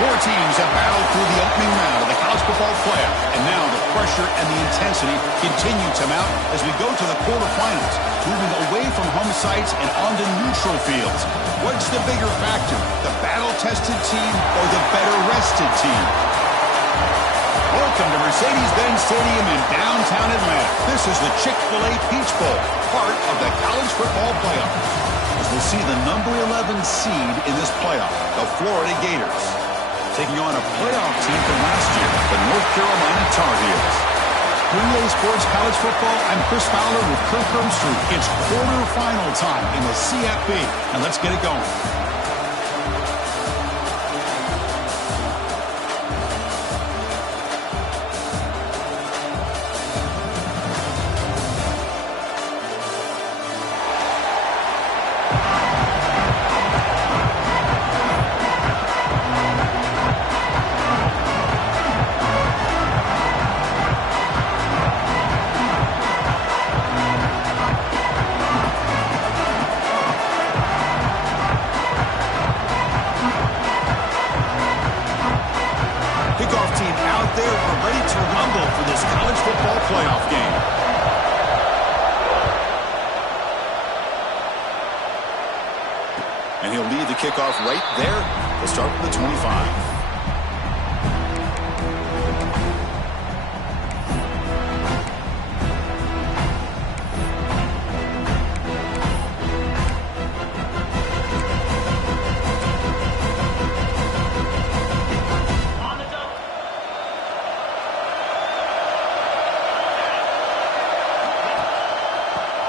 Four teams have battled through the opening round of the college football playoff, and now the pressure and the intensity continue to mount as we go to the quarterfinals, moving away from home sites and onto neutral fields. What's the bigger factor, the battle-tested team or the better-rested team? Welcome to Mercedes-Benz Stadium in downtown Atlanta. This is the Chick-fil-A Peach Bowl, part of the college football playoff. As we'll see the number 11 seed in this playoff, the Florida Gators, taking on a playoff team from last year, the North Carolina Tar Heels. 3A Sports College Football, I'm Chris Fowler with Kirk Herbstreit. It's quarterfinal time in the CFB, and let's get it going. And he'll lead the kickoff right there. We'll start with the 25.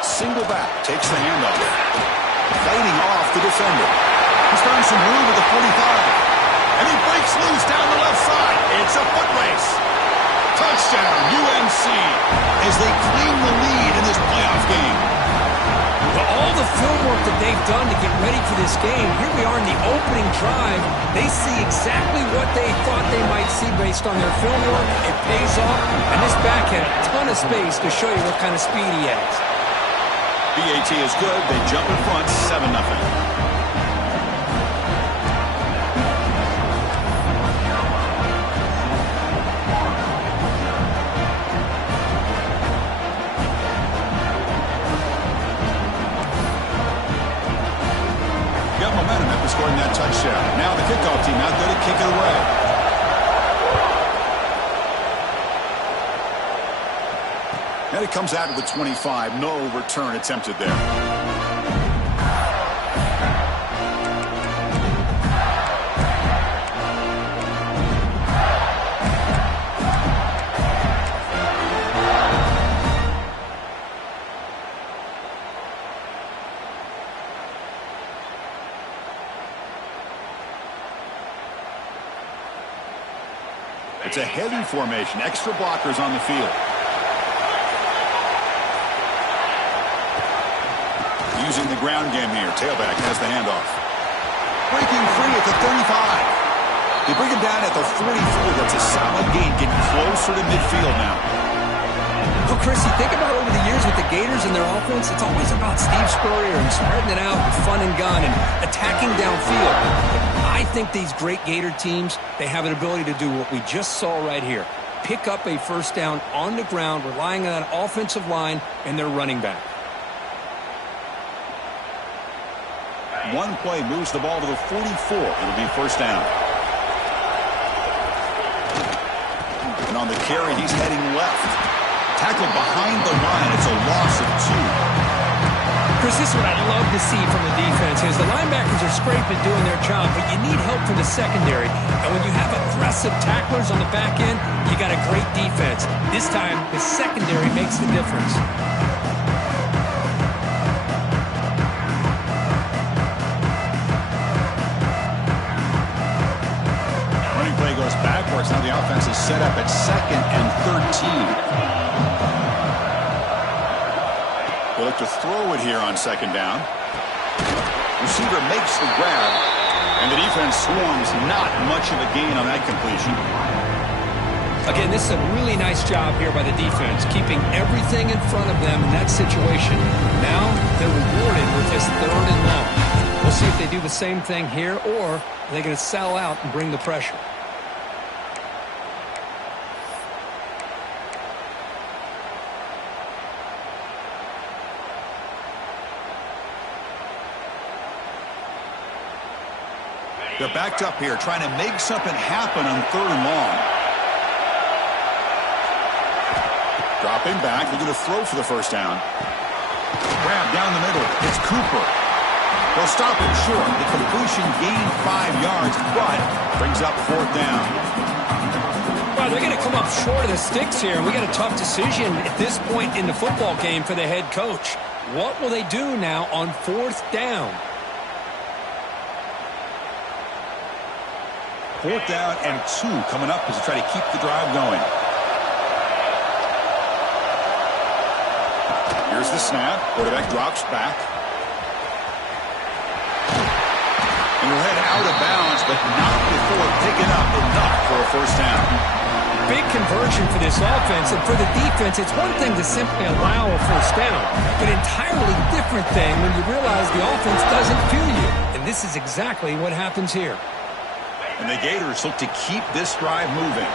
Single back, takes the handoff. Fighting off the defender. He's found some room at the 45. And he breaks loose down the left side. It's a foot race. Touchdown, UNC, as they claim the lead in this playoff game. Well, all the film work that they've done to get ready for this game, here we are in the opening drive. They see exactly what they thought they might see based on their film work. It pays off, and this back had a ton of space to show you what kind of speed he has. BAT is good. They jump in front, 7-0. Got momentum after scoring that touchdown. Now the kickoff team out there to kick it away. And it comes out to the 25. No return attempted there. It's a heavy formation. Extra blockers on the field. Using the ground game here. Tailback has the handoff. Breaking free at the 35. They bring him down at the 44. That's a solid gain. Getting closer to midfield now. Well, Chris, you think about over the years with the Gators and their offense, it's always about Steve Spurrier and spreading it out with fun and gun and attacking downfield. But I think these great Gator teams, they have an ability to do what we just saw right here. Pick up a first down on the ground, relying on that offensive line and their running back. One play moves the ball to the 44. It'll be first down. And on the carry, he's heading left. Tackled behind the line. It's a loss of 2. Chris, this is what I love to see from the defense is the linebackers are scraping, doing their job, but you need help from the secondary. And when you have aggressive tacklers on the back end, you got a great defense. This time, the secondary makes the difference. Goes backwards. Now the offense is set up at 2nd and 13. They'll look to throw it here on 2nd down. Receiver makes the grab, and the defense swarms. Not much of a gain on that completion. Again, this is a really nice job here by the defense, keeping everything in front of them in that situation. Now they're rewarded with this 3rd and long. We'll see if they do the same thing here, or are they going to sell out and bring the pressure? They're backed up here, trying to make something happen on 3rd and long. Dropping back, they're going to throw for the first down. Grab down the middle. It's Cooper. They'll stop it short. The completion gained 5 yards, but brings up 4th down. Well, they're going to come up short of the sticks here, and we got a tough decision at this point in the football game for the head coach. What will they do now on 4th down? 4th down and 2 coming up as they try to keep the drive going. Here's the snap. Quarterback drops back. And he'll head out of bounds, but not before picking up enough for a first down. Big conversion for this offense, and for the defense, it's one thing to simply allow a first down, but entirely different thing when you realize the offense doesn't fear you. And this is exactly what happens here. And the Gators look to keep this drive moving.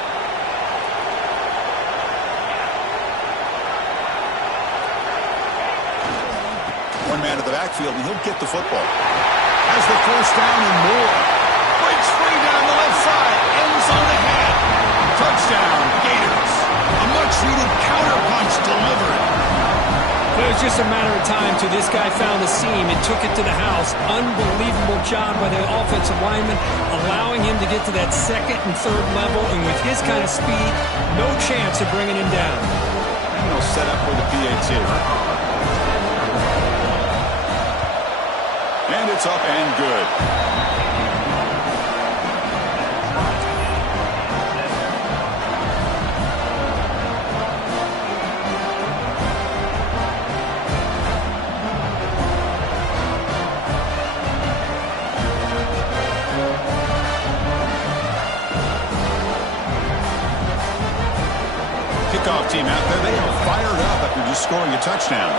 One man to the backfield, and he'll get the football. Has the first down and more. Breaks free down the left side. Ends on the head. Touchdown, Gators. A much-needed counterpunch delivered. It was just a matter of time till this guy found the seam and took it to the house. Unbelievable job by the offensive lineman, allowing him to get to that 2nd and 3rd level, and with his kind of speed, no chance of bringing him down. And he'll set up for the PAT. And it's up and good. Kickoff team out there, they are fired up after just scoring a touchdown.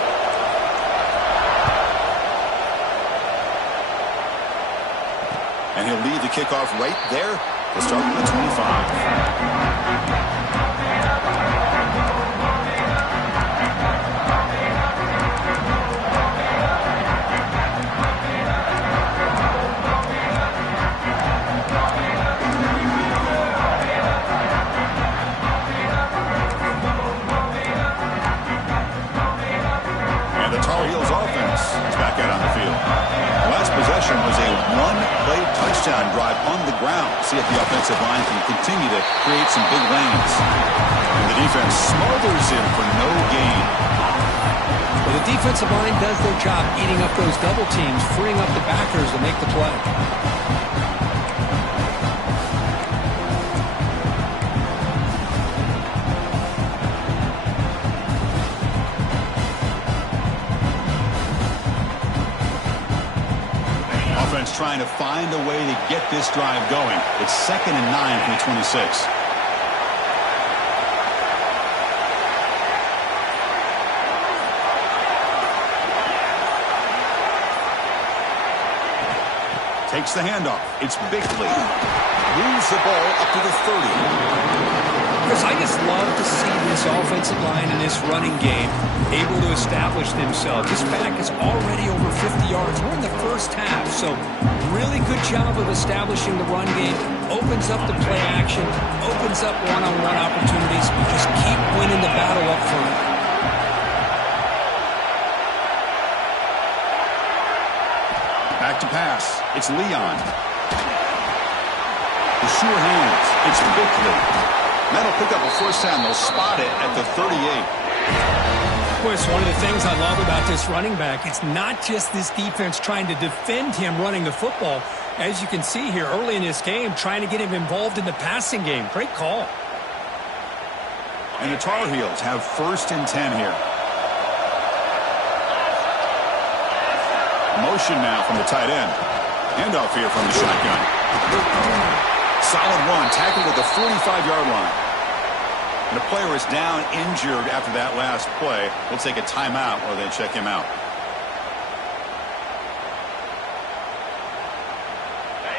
And he'll lead the kickoff right there to start with the 25. Was a one-play touchdown drive on the ground. See if the offensive line can continue to create some big lanes. And the defense smothers him for no gain. Well, the defensive line does their job eating up those double teams, freeing up the backers to make the play. Trying to find a way to get this drive going. It's 2nd and 9 from the 26. Takes the handoff. It's Bickley. Moves the ball up to the 30. Chris, I just love to see this offensive line in this running game able to establish themselves. This back is already over 50 yards. We're in the first half, so really good job of establishing the run game. Opens up the play action, opens up one-on-one opportunities. Just keep winning the battle up front. Back to pass. It's Leon. The sure hands. It's Bickley. That'll pick up a first down. They'll spot it at the 38. Of course, one of the things I love about this running back, it's not just this defense trying to defend him running the football. As you can see here early in this game, trying to get him involved in the passing game. Great call. And the Tar Heels have 1st and 10 here. Motion now from the tight end. Handoff here from the shotgun. Solid run, tackled at the 45-yard line. And the player is down injured after that last play. We'll take a timeout or they check him out.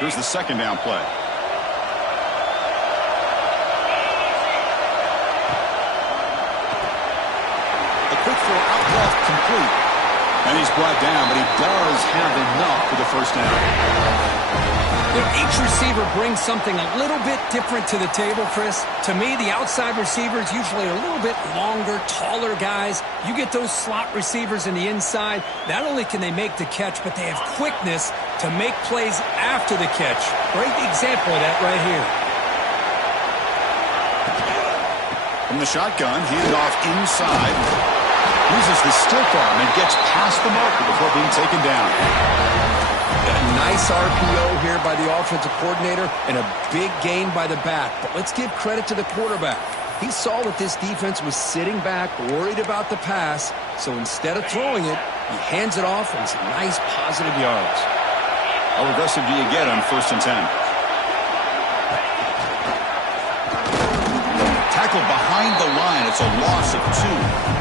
Here's the second down play. A quick throw out left, complete. And he's brought down, but he does have enough for the first down. Each receiver brings something a little bit different to the table, Chris. To me, the outside receivers usually are a little bit longer, taller guys. You get those slot receivers in the inside, not only can they make the catch, but they have quickness to make plays after the catch. Great example of that right here. From the shotgun, handed off inside. Uses the stiff arm and gets past the marker before being taken down. A nice RPO here by the offensive coordinator and a big gain by the back. But let's give credit to the quarterback. He saw that this defense was sitting back, worried about the pass. So instead of throwing it, he hands it off and some nice positive yards. How aggressive do you get on 1st and 10? Tackled behind the line. It's a loss of 2.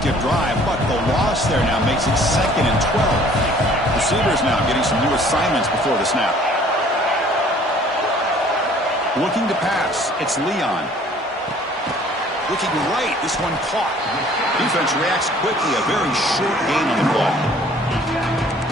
Drive, but the loss there now makes it 2nd and 12. Receivers now getting some new assignments before the snap. Looking to pass, it's Leon. Looking right, this one caught. Defense reacts quickly, a very short gain on the play.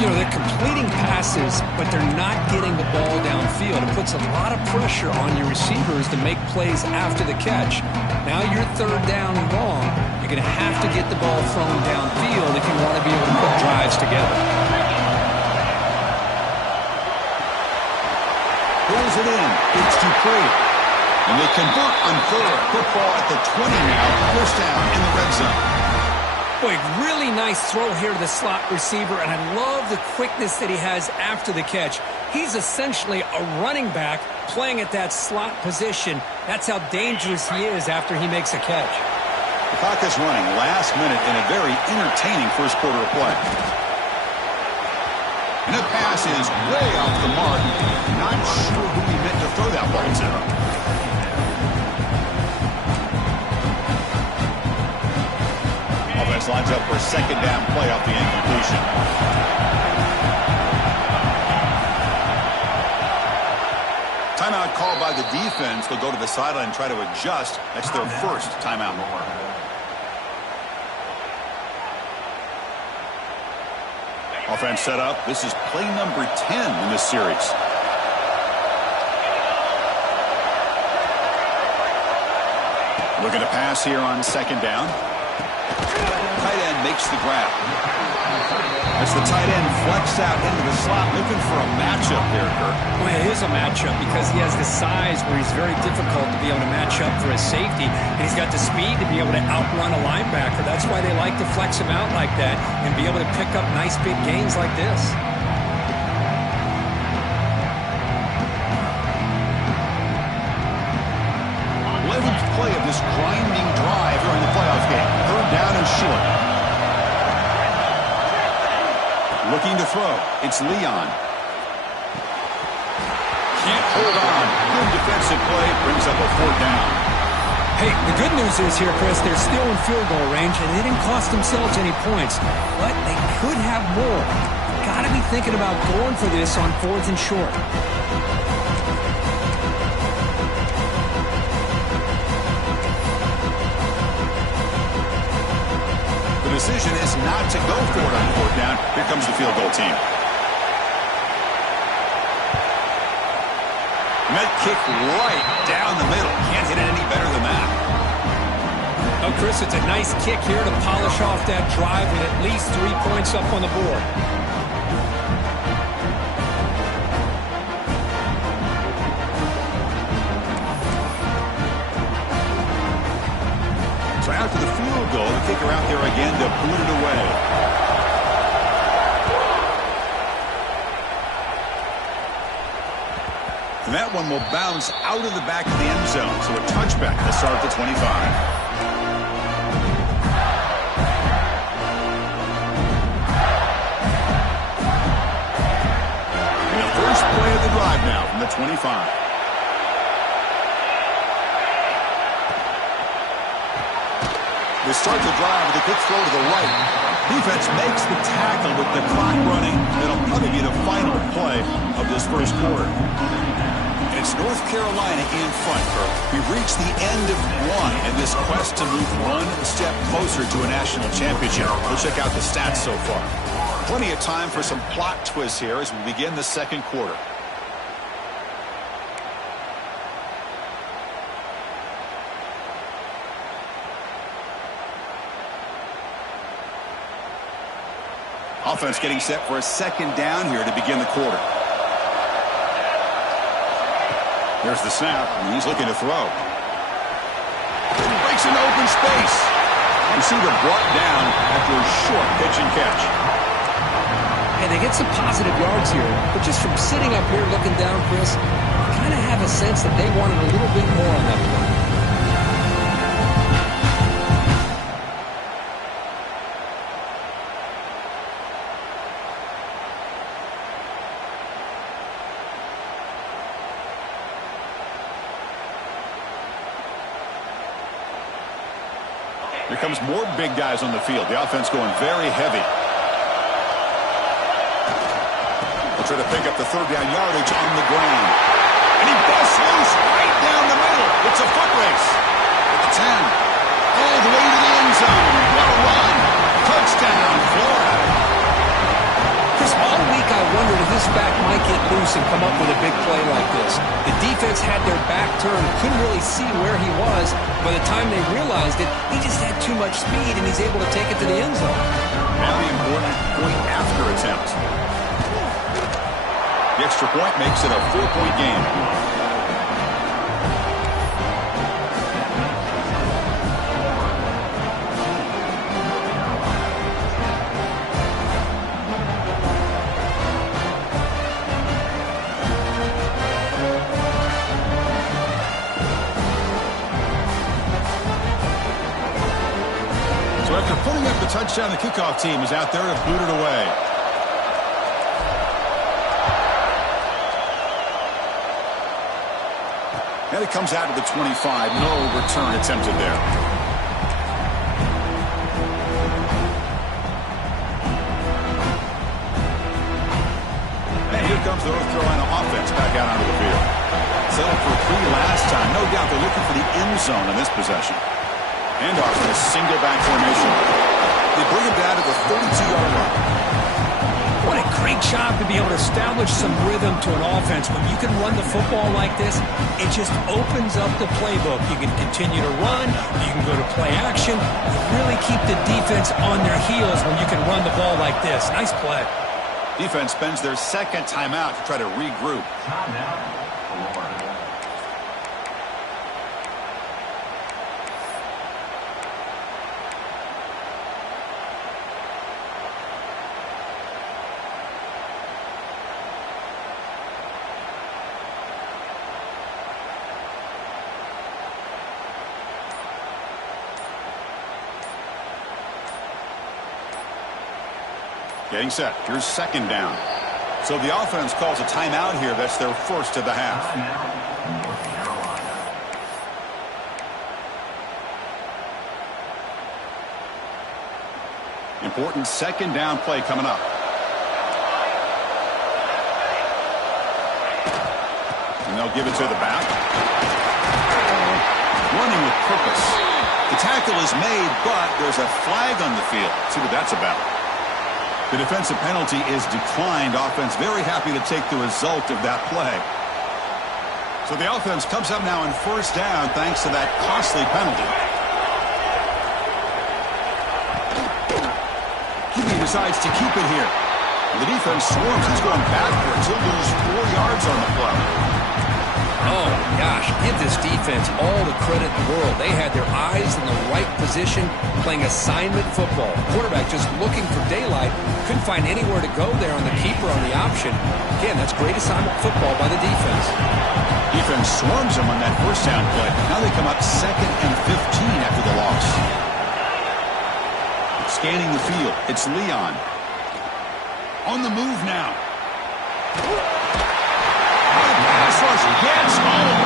You know, they're completing passes, but they're not getting the ball downfield. It puts a lot of pressure on your receivers to make plays after the catch. Now you're 3rd down and long. You're going to have to get the ball thrown downfield if you want to be able to put drives together. Pulls it in. It's Dupree. And they convert on 3rd. Football at the 20 now. 1st down in the red zone. Boy, really nice throw here to the slot receiver, and I love the quickness that he has after the catch. He's essentially a running back playing at that slot position. That's how dangerous he is after he makes a catch. The clock is running last minute in a very entertaining first quarter of play. And the pass is way off the mark. Not sure who he meant to throw that ball to. Offense lines up for a 2nd down play off the incompletion. Timeout called by the defense. They'll go to the sideline and try to adjust. That's their first timeout. Offense set up. This is play number 10 in this series. Looking to pass here on 2nd down. Tight end makes the grab. As the tight end flex out into the slot, looking for a matchup there, Kirk. Well, it is a matchup because he has the size where he's very difficult to be able to match up for his safety, and he's got the speed to be able to outrun a linebacker. That's why they like to flex him out like that and be able to pick up nice big gains like this. Play of this grinding drive during the playoff game. 3rd down and short. Looking to throw. It's Leon. Can't hold on. Good defensive play. Brings up a 4th down. Hey, the good news is here, Chris, they're still in field goal range, and they didn't cost themselves any points. But they could have more. Got to be thinking about going for this on 4th and short. The decision is not to go for it on 4th down. Here comes the field goal team. And that kick right down the middle. Can't hit it any better than that. Oh, Chris, it's a nice kick here to polish off that drive with at least 3 points up on the board. So after the field goal, the kicker out there again to boot it away. And that one will bounce out of the back of the end zone. So a touchback to start the 25. And the first play of the drive now from the 25. They start the drive with a quick throw to the right. Defense makes the tackle with the clock running. That'll probably be the final play of this first quarter. It's North Carolina in front, Kirk. We've reached the end of one in this quest to move one step closer to a national championship. We'll check out the stats so far. Plenty of time for some plot twists here as we begin the second quarter. Offense getting set for a second down here to begin the quarter. There's the snap, and he's looking to throw. Breaks into open space. Receiver brought down after a short pitch and catch. And they get some positive yards here, but just from sitting up here looking down, Chris, I kind of have a sense that they wanted a little bit more on that play. Here comes more big guys on the field. The offense going very heavy. They'll try to pick up the third down yardage on the ground. And he busts loose right down the middle. It's a foot race. At the 10. All the way to the end zone. What a run. Touchdown, Florida. Chris, all week I wondered if this back might get loose and come up with a big play like this. The defense had their back turned, couldn't really see where he was. By the time they realized it, he just had too much speed, and he's able to take it to the end zone. Now the important point after attempt. The extra point makes it a 4-point game. So after putting up the touchdown, the kickoff team is out there to boot it away. And it comes out to the 25. No return attempted there. And here comes the North Carolina offense back out onto the field. Settled for 3 last time. No doubt they're looking for the end zone in this possession. Handoff in a single back formation. They bring it down to the 32-yard line. What a great job to be able to establish some rhythm to an offense. When you can run the football like this, it just opens up the playbook. You can continue to run. You can go to play action. You really keep the defense on their heels when you can run the ball like this. Nice play. Defense spends their second timeout to try to regroup. Getting set. Here's second down. So the offense calls a timeout here. That's their first of the half. Important second down play coming up. And they'll give it to the back. Running with purpose. The tackle is made, but there's a flag on the field. Let's see what that's about. The defensive penalty is declined. Offense very happy to take the result of that play. So the offense comes up now in first down thanks to that costly penalty. QB decides to keep it here. The defense swarms. He's going backwards. He'll lose 4 yards on the play. Oh, my gosh. Give this defense all the credit in the world. They had their eyes in the right position, playing assignment football. Quarterback just looking for daylight. Couldn't find anywhere to go there on the keeper on the option. Again, that's great assignment football by the defense. Defense swarms him on that first down play. Now they come up 2nd and 15 after the loss. Scanning the field. It's Leon. On the move now. pass rush gets home.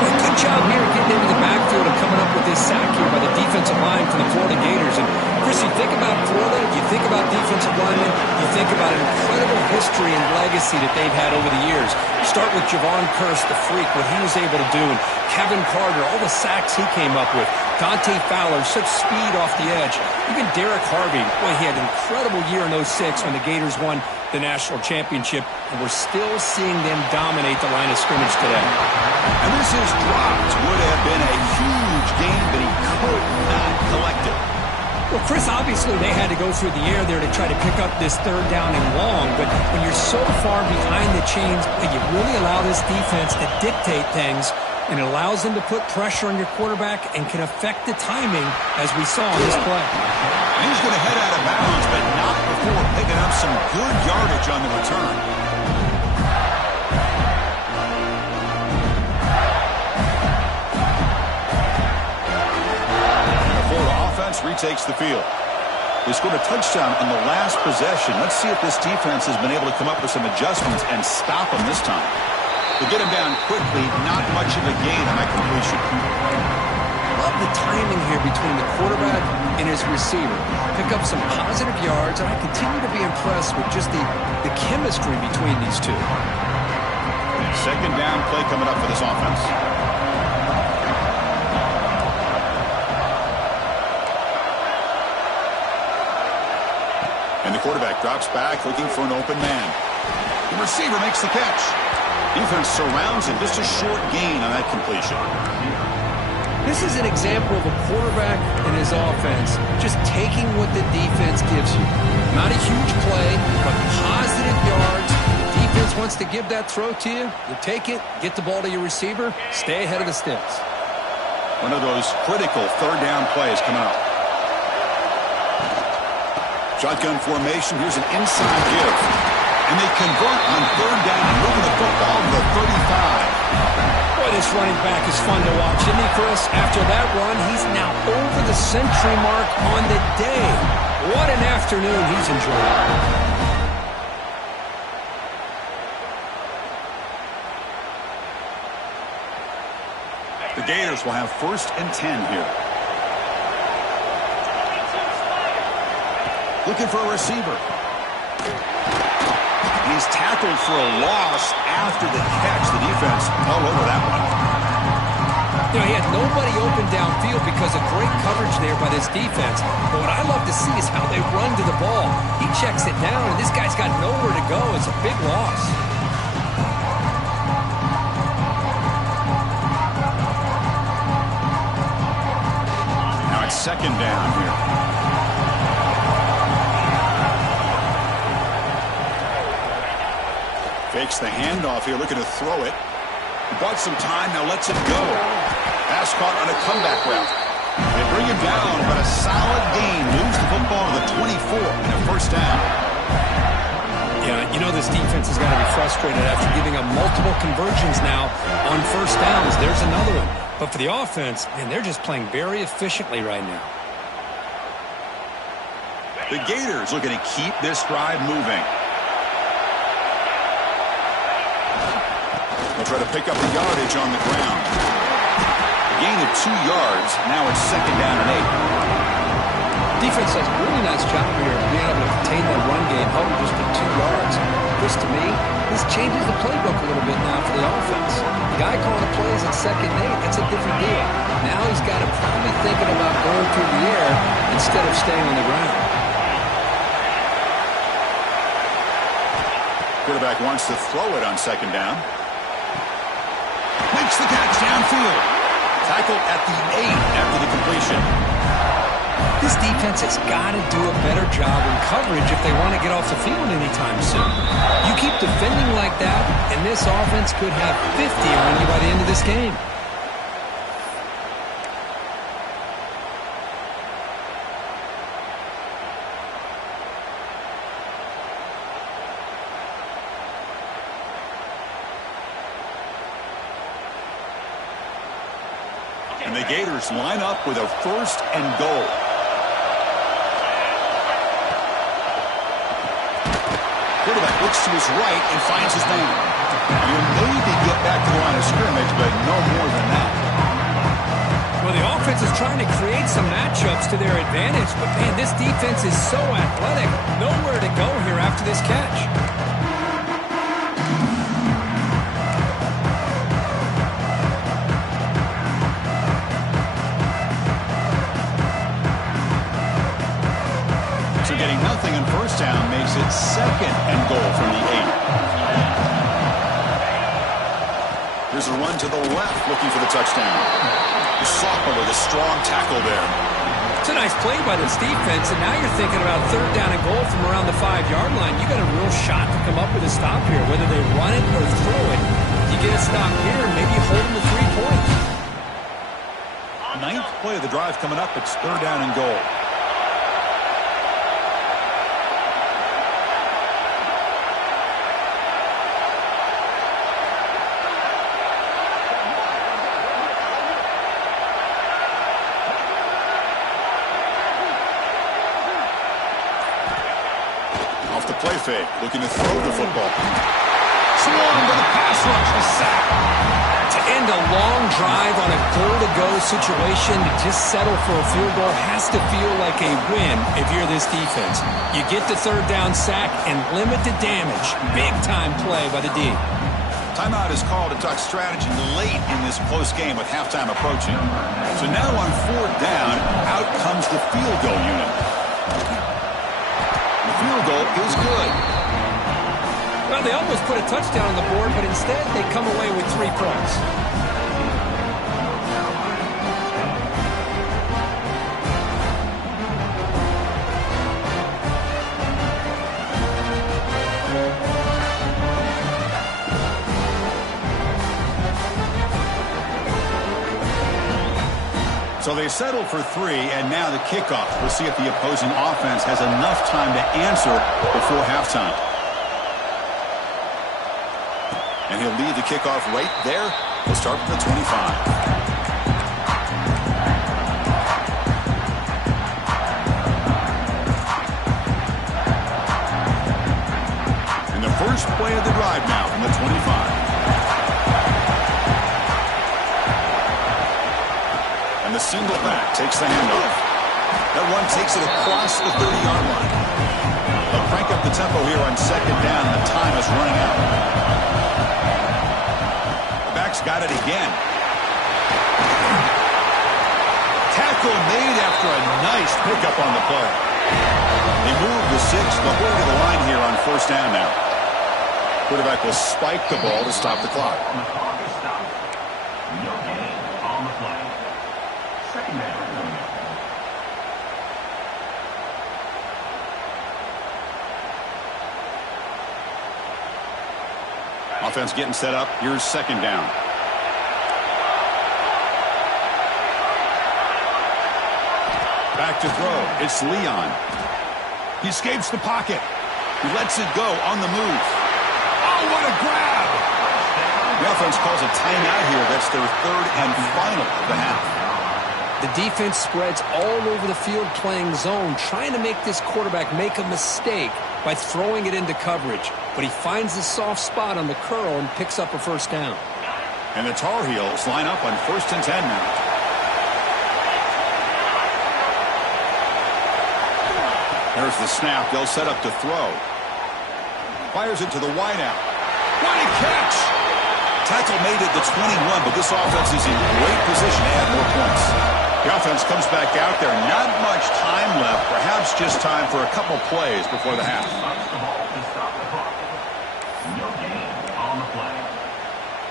Well, good job here getting into the backfield and coming up with this sack here by the defensive line for the Florida Gators. And, Chris, you think about Florida, you think about defensive linemen, you think about an incredible history and legacy that they've had over the years. Start with Javon Kearse, the freak, what he was able to do, and Kevin Carter, all the sacks he came up with. Dante Fowler, such speed off the edge. Even Derek Harvey, boy, he had an incredible year in 06 when the Gators won the national championship, and we're still seeing them dominate the line of scrimmage today. And this is dropped. Would have been a huge game, but he could not collect it. Well, Chris, obviously they had to go through the air there to try to pick up this third down and long, but when you're so far behind the chains, you really allow this defense to dictate things, and it allows them to put pressure on your quarterback and can affect the timing, as we saw on this play. And he's going to head out of bounds, but not before picking up some good yardage on the return. Retakes the field. They scored a touchdown on the last possession. Let's see if this defense has been able to come up with some adjustments and stop them this time. They get him down quickly, not much of a gain on that completion. Love the timing here between the quarterback and his receiver. Pick up some positive yards, and I continue to be impressed with just the chemistry between these two. Second down play coming up for this offense. And the quarterback drops back looking for an open man. The receiver makes the catch. Defense surrounds him. Just a short gain on that completion. This is an example of a quarterback and his offense just taking what the defense gives you. Not a huge play, but positive yards. The defense wants to give that throw to you. You take it, get the ball to your receiver, stay ahead of the sticks. One of those critical third down plays coming up. Shotgun formation. Here's an inside give. And they convert on third down, moving the football to the 35. Boy, this running back is fun to watch, isn't he, Chris? After that run, he's now over the century mark on the day. What an afternoon he's enjoying. The Gators will have 1st and 10 here. Looking for a receiver. He's tackled for a loss after the catch. The defense all over that one. You know, he had nobody open downfield because of great coverage there by this defense. But what I love to see is how they run to the ball. He checks it down, and this guy's got nowhere to go. It's a big loss. Now it's second down here. Fakes the handoff here, looking to throw it. He bought some time, now lets it go. Pass caught on a comeback route. They bring him down, but a solid gain. Moves the football to the 24 and a 1st down. Yeah, you know this defense has got to be frustrated after giving up multiple conversions now on 1st downs. There's another one. But for the offense, man, they're just playing very efficiently right now. The Gators looking to keep this drive moving. They'll try to pick up the yardage on the ground. A gain of 2 yards. Now it's second down and 8. Defense does a really nice job here of being able to contain that run game, held just to 2 yards. Chris, to me, this changes the playbook a little bit now for the offense. The guy calling the plays at 2nd and 8, that's a different deal. Now he's got to probably thinking about going through the air instead of staying on the ground. Quarterback wants to throw it on second down. Makes the catch downfield. Tackled at the 8 after the completion. This defense has got to do a better job in coverage if they want to get off the field anytime soon. You keep defending like that, and this offense could have 50 on you by the end of this game. And the Gators line up with a 1st and goal. Quarterback looks to his right and finds his man. You maybe get back to the line of scrimmage, but no more than that. Well, the offense is trying to create some matchups to their advantage, but, man, this defense is so athletic. Nowhere to go here after this catch. So getting nothing on first down makes it 2nd and goal from the 8. Here's a run to the left looking for the touchdown. The sophomore with a strong tackle there. It's a nice play by this defense, and now you're thinking about 3rd down and goal from around the 5-yard line. You got a real shot to come up with a stop here, whether they run it or throw it. You get a stop here, maybe hold them to 3 points. 9th play of the drive coming up. It's 3rd down and goal. Play fake, looking to throw the football. Swarmed with a pass rush, a sack. To end a long drive on a goal-to-go situation, to just settle for a field goal has to feel like a win if you're this defense. You get the 3rd down sack and limit the damage. Big-time play by the D. Timeout is called to talk strategy late in this close game with halftime approaching. So now on 4th down, out comes the field goal unit. Field goal is good. Well, they almost put a touchdown on the board, but instead they come away with 3 points. So they settle for 3, and now the kickoff. We'll see if the opposing offense has enough time to answer before halftime. And he'll lead the kickoff right there. We'll start with the 25. And the first play of the drive now from the 25. The single back takes the handoff. That one takes it across the 30-yard line. They'll crank up the tempo here on 2nd down. The time is running out. The back's got it again. Tackle made after a nice pickup on the play. They move the 6. They'll go to the line here on 1st down now. Quarterback will spike the ball to stop the clock. Offense getting set up. Here's 2nd down. Back to throw. It's Leon. He escapes the pocket. He lets it go on the move. Oh, what a grab! The offense calls a timeout here. That's their 3rd and final of the half. The defense spreads all over the field playing zone, trying to make this quarterback make a mistake by throwing it into coverage. But he finds the soft spot on the curl and picks up a 1st down. And the Tar Heels line up on 1st and 10 now. There's the snap. They'll set up to throw. Fires it to the wideout. What a catch! Tackle made at the 21, but this offense is in great position to add more points. The offense comes back out there. Not much time left. Perhaps just time for a couple plays before the half. No gain on the play.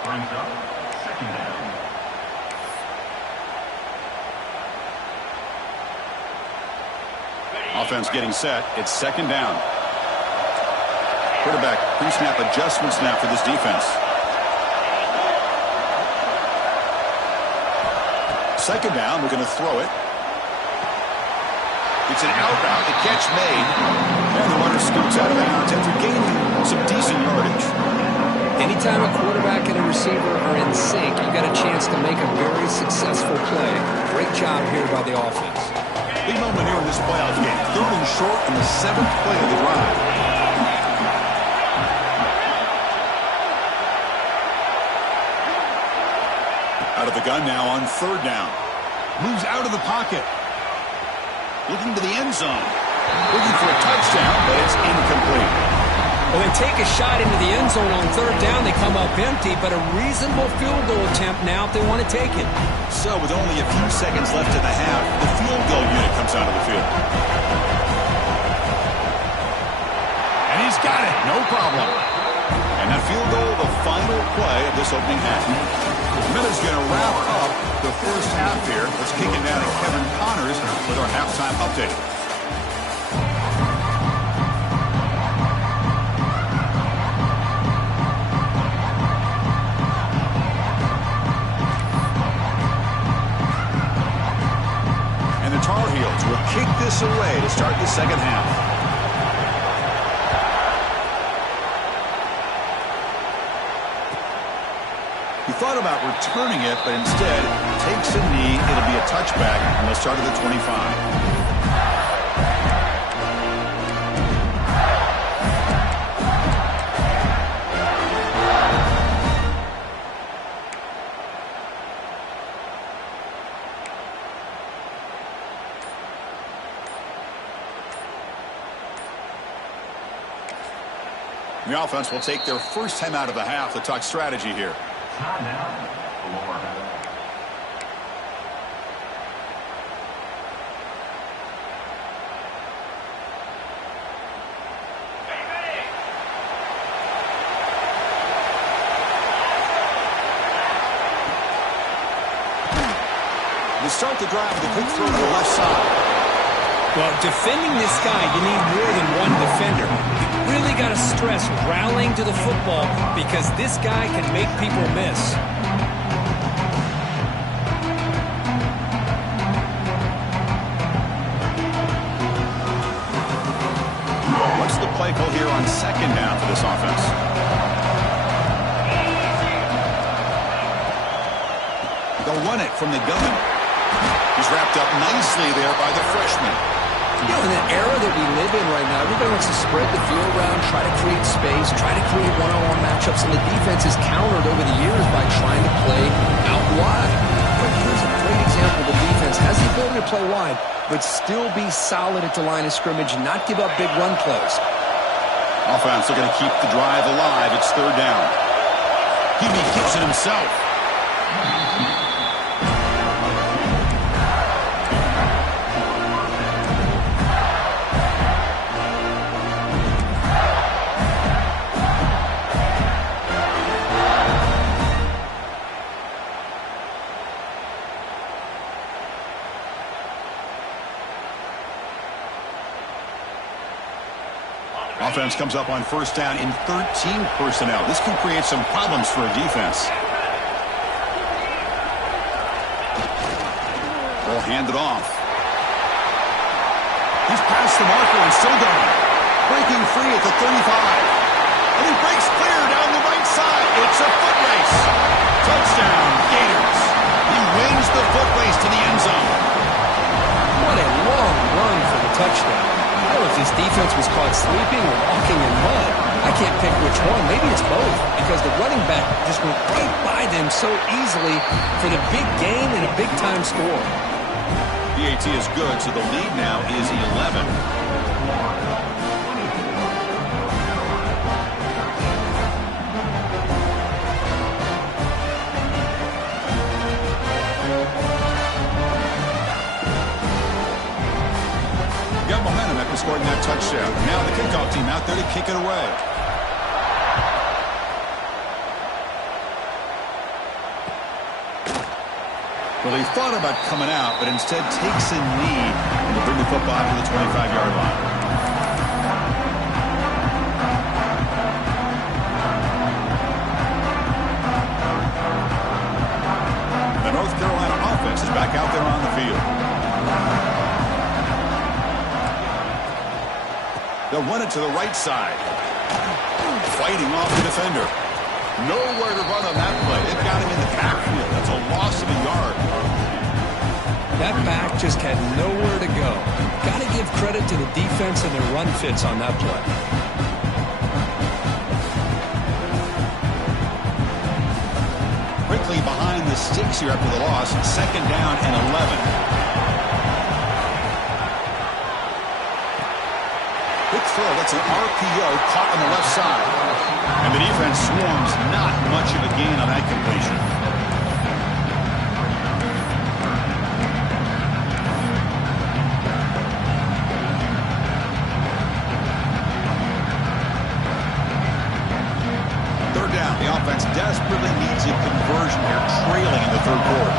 Brings up 2nd down. Offense getting set. It's 2nd down. Quarterback pre-snap adjustment snap for this defense. 2nd down, we're going to throw it. It's an out route, the catch made. And the runner scoots out of bounds after gaining some decent yardage. Anytime a quarterback and a receiver are in sync, you got a chance to make a very successful play. Great job here by the offense. Big moment here in this playoff game. 3rd and short in the 7th play of the drive. Out of the gun now on third down. Moves out of the pocket. Looking to the end zone. Looking for a touchdown, but it's incomplete. Well, they take a shot into the end zone on third down. They come up empty, but a reasonable field goal attempt now if they want to take it. So with only a few seconds left in the half, the field goal unit comes out of the field. And he's got it. No problem. And that field goal, the final play of this opening half. Miller's going to wrap up the first half here. Let's kick it down to Kevin Connors with our halftime update. And the Tar Heels will kick this away to start the second half. He thought about returning it, but instead takes a knee. It'll be a touchback, and they'll start at the 25. The offense will take their first time out of the half to talk strategy here. Time now. Florida. They start the drive with a quick throw to the left side. Well, defending this guy, you need more than one defender. You really got to stress rallying to the football because this guy can make people miss. What's the play call here on second down for this offense? They'll run it from the gun. He's wrapped up nicely there by the freshman. You know, in the era that we live in right now, everybody wants to spread the field around, try to create space, try to create one-on-one matchups, and the defense is countered over the years by trying to play out wide. But here's a great example. The defense has the ability to play wide, but still be solid at the line of scrimmage and not give up big run plays. Offense looking to keep the drive alive. It's third down. He keeps it himself. Offense comes up on first down in 13 personnel. This can create some problems for a defense. Ball handed off. He's past the marker and still going. Breaking free at the 35. And he breaks clear down the right side. It's a foot race. Touchdown, Gators. He wins the foot race to the end zone. What a long run for the touchdown. I don't know if this defense was caught sleeping or walking in mud. I can't pick which one. Maybe it's both because the running back just went right by them so easily for the big gain and a big-time score. PAT is good, so the lead now is 11. Got momentum after scoring that touchdown. Now the kickoff team out there to kick it away. Well, he thought about coming out, but instead takes a knee and will bring the football to the 25-yard line. The North Carolina offense is back out there on the field. They'll run it to the right side. Fighting off the defender. Nowhere to run on that play. They've got him in the backfield. That's a loss of a yard. That back just had nowhere to go. Got to give credit to the defense and their run fits on that play. Quickly likely behind the sticks here after the loss. 2nd down and 11. Quick throw. That's an RPO caught on the left side. And the defense swarms. Not much of a gain on that completion. The offense desperately needs a conversion here, trailing in the 3rd quarter.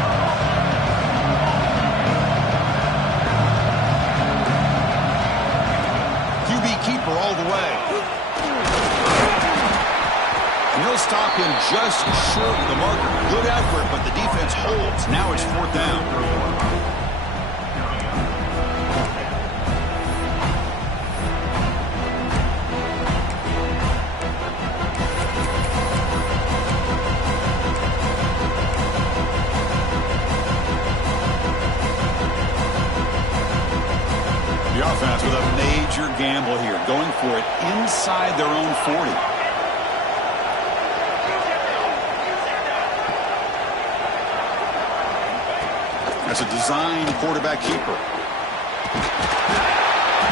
QB keeper all the way. And he'll stop him just short of the marker. Good effort, but the defense holds. Now it's 4th down. Offense with a major gamble here, going for it inside their own 40. That's a designed quarterback keeper.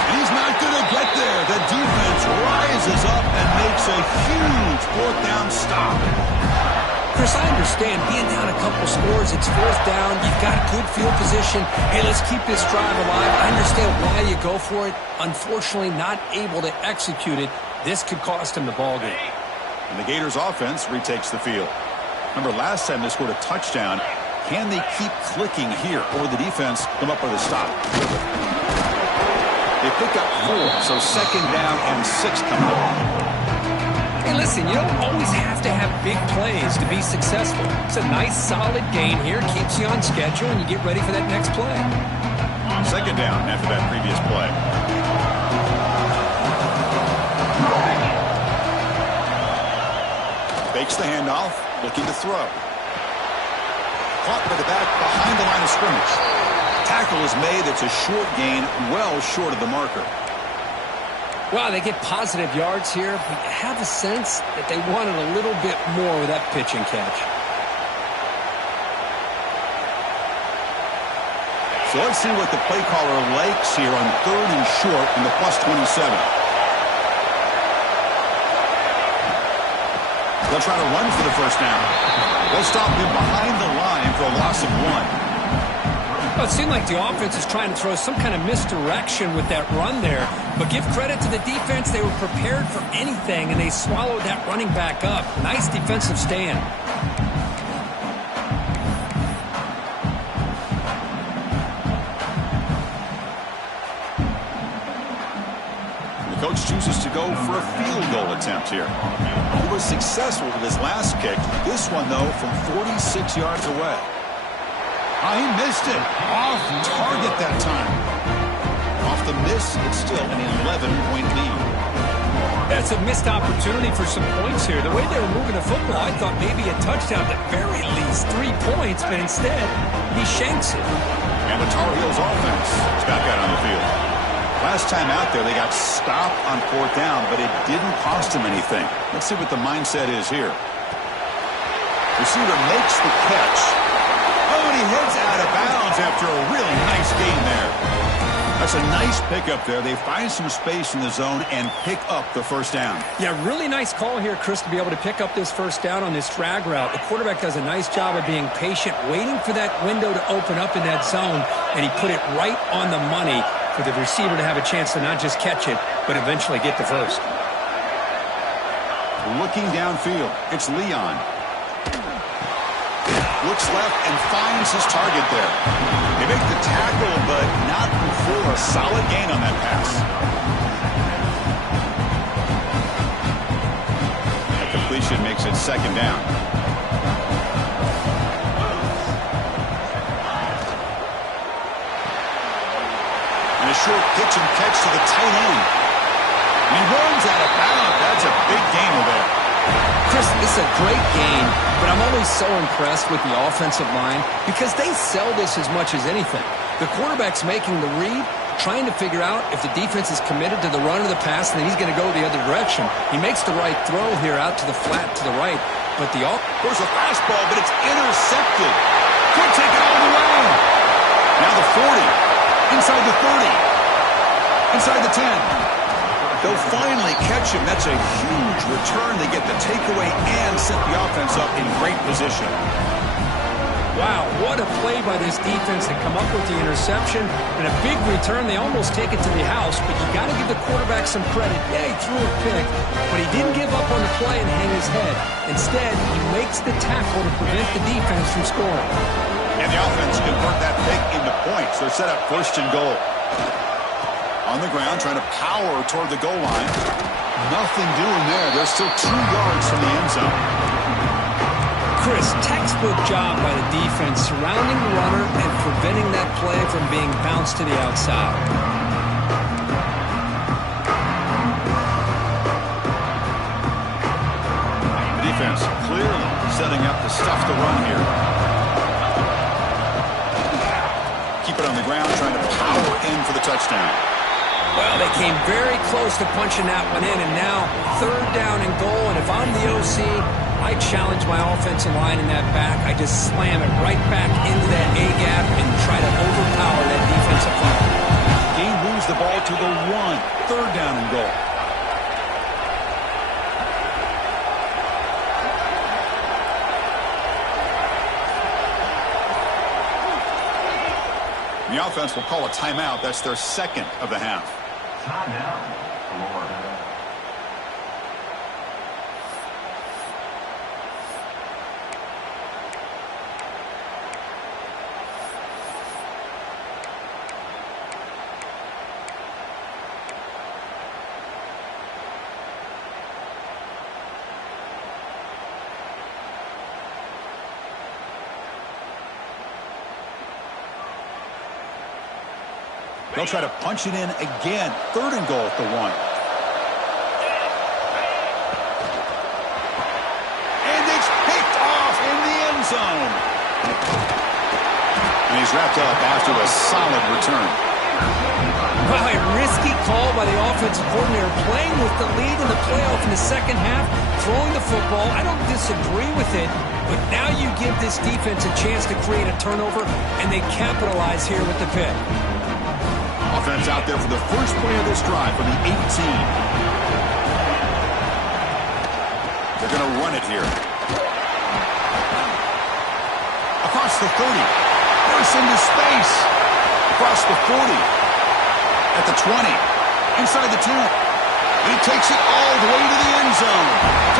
And he's not going to get there. The defense rises up and makes a huge 4th down stop. Chris, I understand being down a couple scores, it's 4th down, you've got good field position. Hey, let's keep this drive alive. I understand why you go for it. Unfortunately, not able to execute it. This could cost him the ball game. And the Gators offense retakes the field. Remember last time they scored a touchdown. Can they keep clicking here, or the defense come up with a stop? They pick up 4, so 2nd down and 6 coming up. Hey, listen, you don't always have to have big plays to be successful. It's a nice, solid gain here. Keeps you on schedule, and you get ready for that next play. 2nd down after that previous play. Fakes the handoff, looking to throw. Caught by the back behind the line of scrimmage. Tackle is made. It's a short gain, well short of the marker. Wow, they get positive yards here, but you have a sense that they wanted a little bit more with that pitch and catch. So let's see what the play caller likes here on 3rd and short in the +27. They'll try to run for the 1st down. They'll stop him behind the line for a loss of 1. Well, it seemed like the offense is trying to throw some kind of misdirection with that run there. But give credit to the defense. They were prepared for anything, and they swallowed that running back up. Nice defensive stand. The coach chooses to go for a field goal attempt here. He was successful with his last kick. This one, though, from 46 yards away. Oh, he missed it. Off target that time. Off the miss, it's still an 11-point lead. That's a missed opportunity for some points here. The way they were moving the football, I thought maybe a touchdown, at the very least 3 points, but instead, he shanks it. And the Tar Heels offense is back out on the field. Last time out there, they got stopped on 4th down, but it didn't cost them anything. Let's see what the mindset is here. Receiver makes the catch. Oh, and he heads out of bounds after a really nice gain there. That's a nice pickup there. They find some space in the zone and pick up the 1st down. Yeah, really nice call here, Chris, to be able to pick up this 1st down on this drag route. The quarterback does a nice job of being patient, waiting for that window to open up in that zone, and he put it right on the money for the receiver to have a chance to not just catch it, but eventually get the 1st. Looking downfield, it's Leon. Looks left and finds his target there. They make the tackle, but not before. Solid gain on that pass. That completion makes it 2nd down. And a short pitch and catch to the tight end. And he runs out of bounds. That's a big gain there. Chris, it's a great game, but I'm always so impressed with the offensive line because they sell this as much as anything. The quarterback's making the read, trying to figure out if the defense is committed to the run or the pass, and then he's going to go the other direction. He makes the right throw here out to the flat to the right, but There's a fastball, but it's intercepted. Could take it all the way. Now the 40. Inside the 30. Inside the 10. They'll finally catch him. That's a huge return. They get the takeaway and set the offense up in great position. Wow, what a play by this defense to come up with the interception and a big return. They almost take it to the house, but you got to give the quarterback some credit. Yeah, he threw a pick, but he didn't give up on the play and hang his head. Instead, he makes the tackle to prevent the defense from scoring. And the offense convert that pick into points. They're set up 1st and goal. On the ground, trying to power toward the goal line. Nothing doing there. They're still 2 yards from the end zone. Chris, textbook job by the defense surrounding the runner and preventing that play from being bounced to the outside. The defense clearly setting up to stuff the run here. Keep it on the ground, trying to power in for the touchdown. Well, they came very close to punching that one in, and now 3rd down and goal, and if I'm the OC, I challenge my offensive line in that back. I just slam it right back into that A-gap and try to overpower that defensive line. Game moves the ball to the 1. 3rd down and goal. The offense will call a timeout. That's their 2nd of the half. Timeout, Florida. They'll try to punch it in again. 3rd and goal at the 1. And it's picked off in the end zone. And he's wrapped up after a solid return. Well, a risky call by the offensive coordinator, playing with the lead in the playoff in the 2nd half, throwing the football. I don't disagree with it, but now you give this defense a chance to create a turnover, and they capitalize here with the pick. Offense out there for the first play of this drive from the 18. They're going to run it here. Across the 30. Bursts into space. Across the 40. At the 20. Inside the 10. He takes it all the way to the end zone.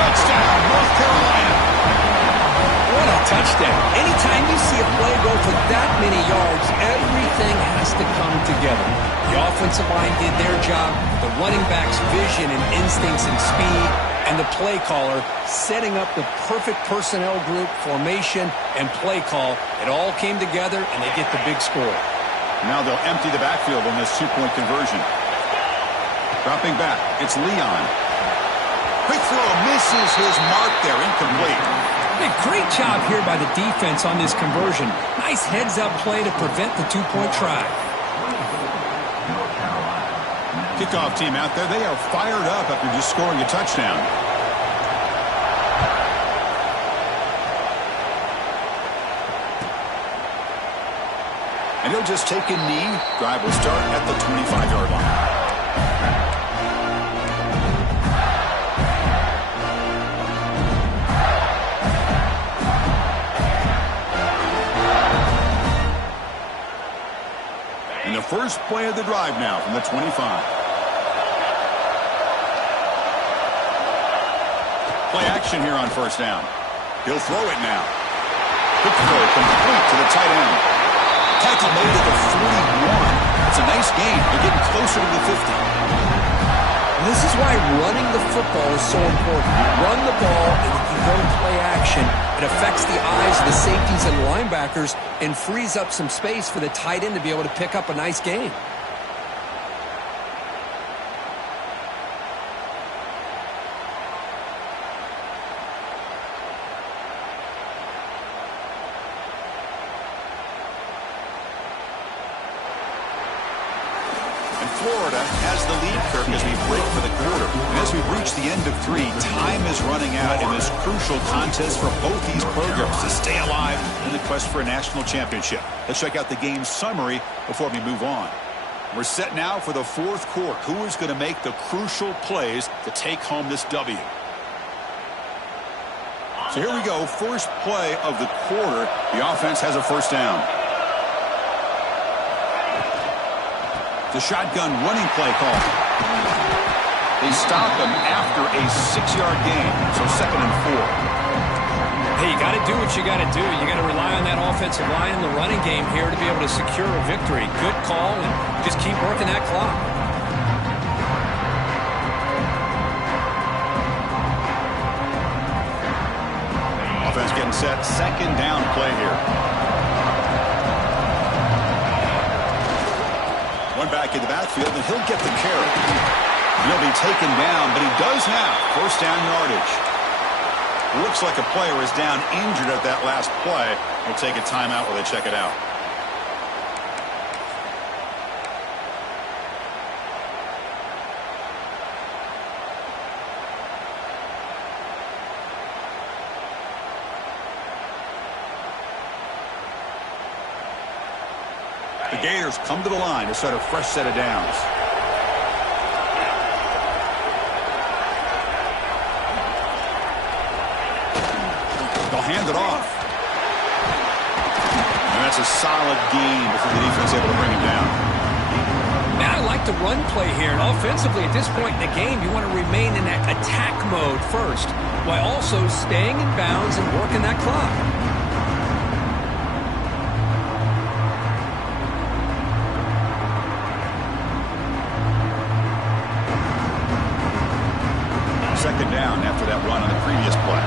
Touchdown, North Carolina. What a touchdown. Anytime you see a play go for that many yards, everything has to come together. The offensive line did their job, the running back's vision and instincts and speed, and the play caller setting up the perfect personnel group, formation, and play call. It all came together, and they get the big score. Now they'll empty the backfield on this 2-point conversion. Dropping back, it's Leon. Quick throw, misses his mark there, incomplete. A great job here by the defense on this conversion. Nice heads-up play to prevent the 2-point try. Kickoff team out there, they are fired up after just scoring a touchdown. And he'll just take a knee. Drive will start at the 25-yard line. And the first play of the drive now from the 25. Play action here on 1st down. He'll throw it now. Quick throw complete to the tight end. Tackle made at the 41. It's a nice gain. They're getting closer to the 50. This is why running the football is so important. You run the ball and you go play action. It affects the eyes of the safeties and linebackers and frees up some space for the tight end to be able to pick up a nice gain. Florida has the lead, Kirk, as we break for the quarter. And as we reach the end of 3, time is running out in this crucial contest for both these programs to stay alive in the quest for a national championship. Let's check out the game summary before we move on. We're set now for the 4th quarter. Who is going to make the crucial plays to take home this W? So here we go, first play of the quarter. The offense has a first down. The shotgun running play call. They stop him after a 6-yard gain, so 2nd and 4. Hey, you got to do what you got to do. You got to rely on that offensive line in the running game here to be able to secure a victory. Good call, and just keep working that clock. Offense getting set, 2nd down play here. One back in the backfield, and he'll get the carry. He'll be taken down, but he does have first down yardage. Looks like a player is down injured at that last play. We'll take a timeout while they check it out. The Gators come to the line to start a fresh set of downs. They'll hand it off. And that's a solid gain before the defense is able to bring him down. Man, I like the run play here. And offensively, at this point in the game, you want to remain in that attack mode first, while also staying in bounds and working that clock. Second down after that run on the previous play.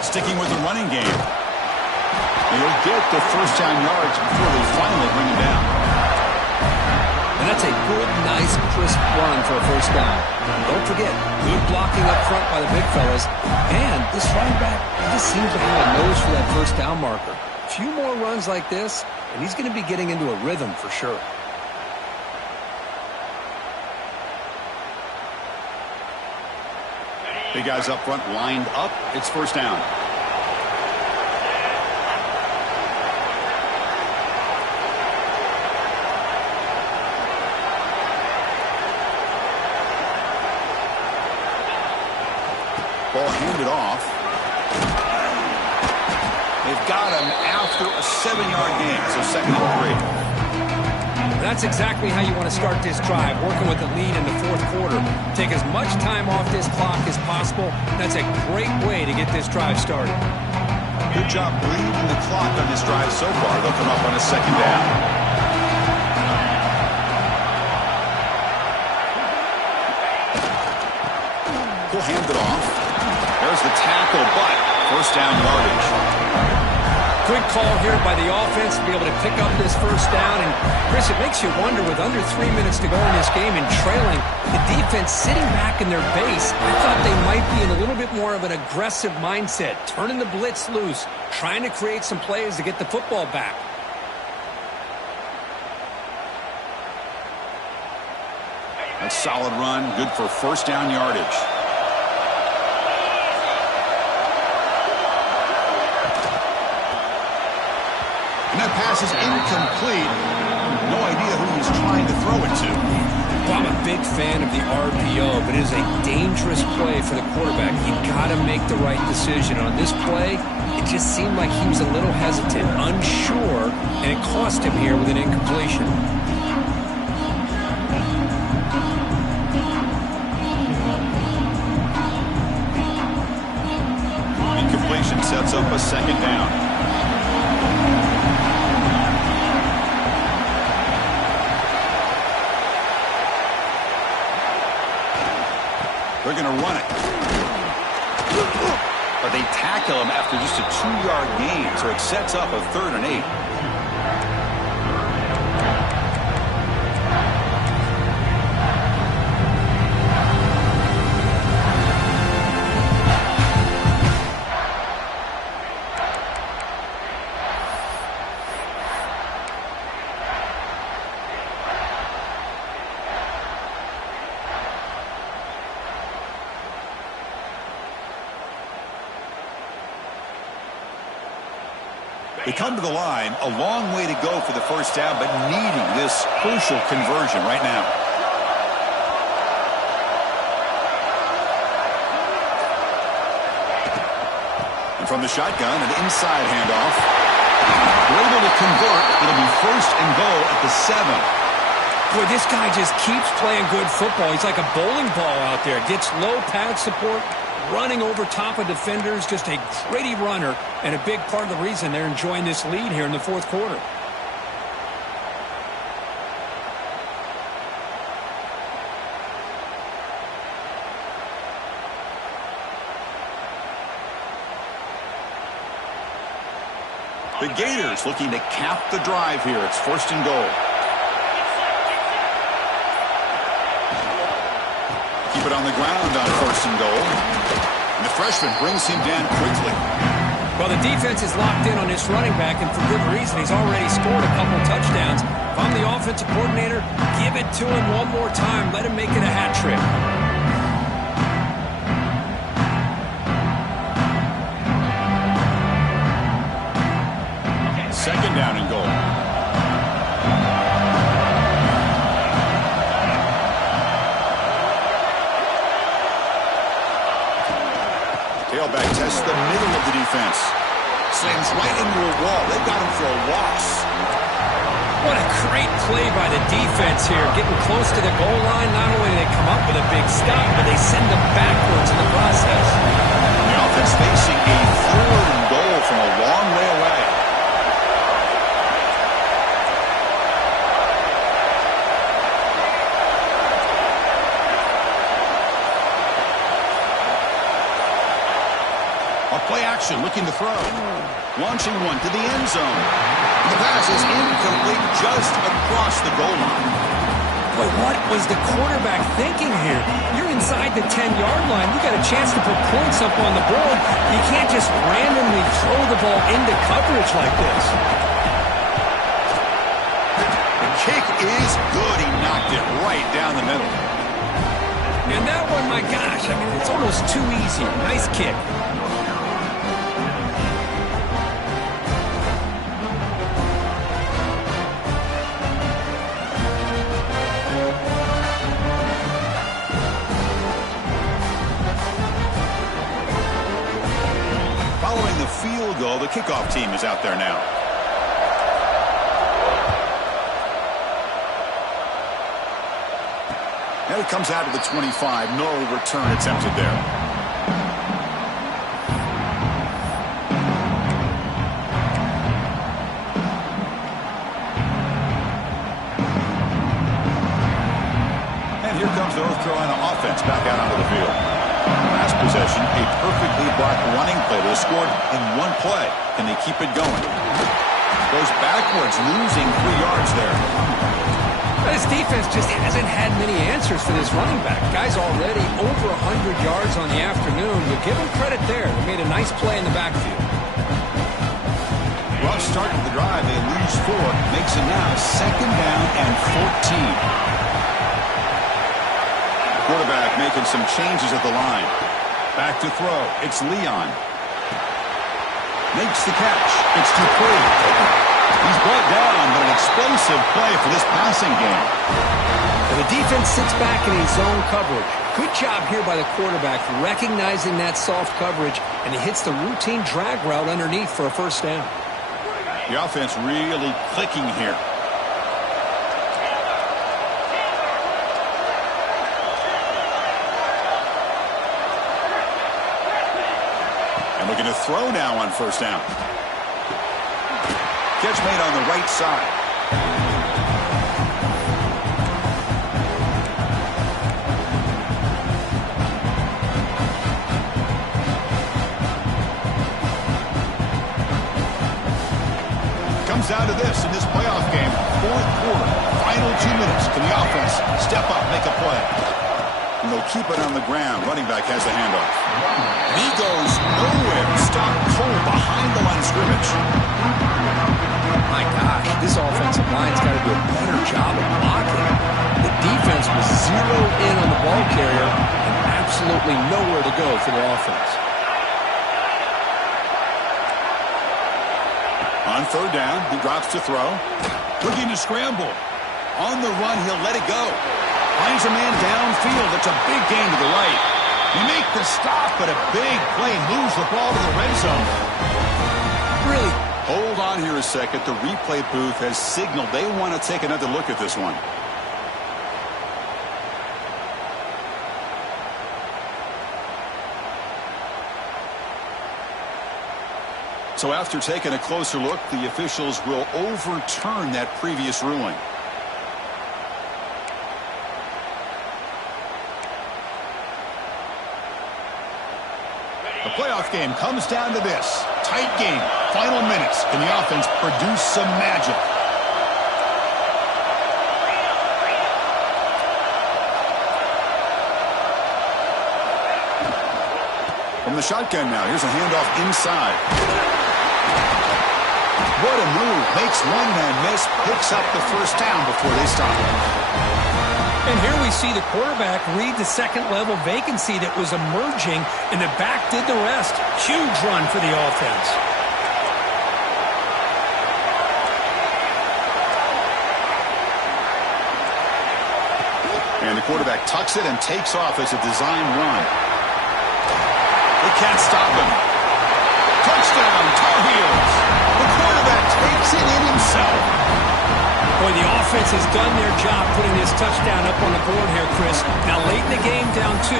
Sticking with the running game. He'll get the first down yards before they finally bring him down. And that's a good, nice, crisp run for a first down. And don't forget, good blocking up front by the big fellas. And this running back just seems to have a nose for that first down marker. A few more runs like this, and he's going to be getting into a rhythm for sure. Big guys up front lined up. It's first down. Ball handed off. They've got him after a 7-yard gain, so 2nd and 3. That's exactly how you want to start this drive, working with the lead in the 4th quarter. Take as much time off this clock as possible. That's a great way to get this drive started. Good job bleeding the clock on this drive so far. They'll come up on a 2nd down. He'll hand it off. There's the tackle, but first down yardage. Good call here by the offense to be able to pick up this first down. And, Chris, it makes you wonder, with under 3 minutes to go in this game and trailing, the defense sitting back in their base, I thought they might be in a little bit more of an aggressive mindset, turning the blitz loose, trying to create some plays to get the football back. A solid run, good for first down yardage. And that pass is incomplete. No idea who he's trying to throw it to. Well, I'm a big fan of the RPO, but it is a dangerous play for the quarterback. You got to make the right decision. On this play, it just seemed like he was a little hesitant, unsure, and it cost him here with an incompletion. Incompletion sets up a 2nd down. They're going to run it. But they tackle him after just a 2-yard gain, so it sets up a 3rd and 8. They come to the line, a long way to go for the first down, but needing this crucial conversion right now. And from the shotgun, an inside handoff. They're able to convert. It'll be first and goal at the 7. Boy, this guy just keeps playing good football. He's like a bowling ball out there. Gets low pad support, running over top of defenders, just a gritty runner, and a big part of the reason they're enjoying this lead here in the fourth quarter. The Gators looking to cap the drive here. It's first and goal. Keep it on the ground on first and goal. And the freshman brings him down quickly. Well, the defense is locked in on this running back, and for good reason. He's already scored a couple touchdowns. If I'm the offensive coordinator, give it to him one more time. Let him make it a hat trick. Second down and goal. Tailback tests the middle of the defense. Slams right into a wall. They've got him for a loss. What a great play by the defense here. Getting close to the goal line. Not only do they come up with a big stop, but they send them backwards in the process. The offense facing a third and goal from a long way away. Play action, looking to throw. Launching one to the end zone. The pass is incomplete just across the goal line. Boy, what was the quarterback thinking here? You're inside the 10-yard line. You got a chance to put points up on the board. You can't just randomly throw the ball into coverage like this. The kick is good. He knocked it right down the middle. And that one, my gosh, I mean, it's almost too easy. Nice kick. Following the field goal, the kickoff team is out there now. And it comes out to the 25. No return attempted there. And here comes the North Carolina offense back out onto the field. Last possession, a perfectly blocked running play that was scored in one play. Can they keep it going? Goes backwards, losing 3 yards there. This defense just hasn't had many answers for this running back. Guy's already over 100 yards on the afternoon. You give him credit there. They made a nice play in the backfield. Rough start to the drive. They lose 4. Makes it now second down and 14. Quarterback making some changes at the line. Back to throw. It's Leon. Makes the catch. It's Dupree. He's brought down, but an explosive play for this passing game. And the defense sits back in his zone coverage. Good job here by the quarterback recognizing that soft coverage, and he hits the routine drag route underneath for a first down. The offense really clicking here. Looking to throw now on first down. Catch made on the right side. Comes down to this in this playoff game. Fourth quarter, final 2 minutes. Can the offense step up, make a play? And they'll keep it on the ground. Running back has the handoff. And he goes nowhere. Stop cold behind the line of scrimmage. My gosh, this offensive line's got to do a better job of blocking. The defense was zeroed in on the ball carrier and absolutely nowhere to go for the offense. On third down, he drops to throw. Looking to scramble. On the run, he'll let it go. Finds a man downfield. It's a big gain to the right. You make the stop, but a big play moves the ball to the red zone. Really? Hold on here a second. The replay booth has signaled they want to take another look at this one. So after taking a closer look, the officials will overturn that previous ruling. The playoff game comes down to this. Tight game. Final minutes. Can the offense produce some magic? From the shotgun now. Here's a handoff inside. What a move. Makes one man miss. Picks up the first down before they stop. And here we see the quarterback read the second-level vacancy that was emerging, and the back did the rest. Huge run for the offense. And the quarterback tucks it and takes off as a design run. They can't stop him. Touchdown, Tar Heels. The quarterback takes it in himself. Boy, the offense has done their job putting this touchdown up on the board here, Chris. Now, late in the game, down 2,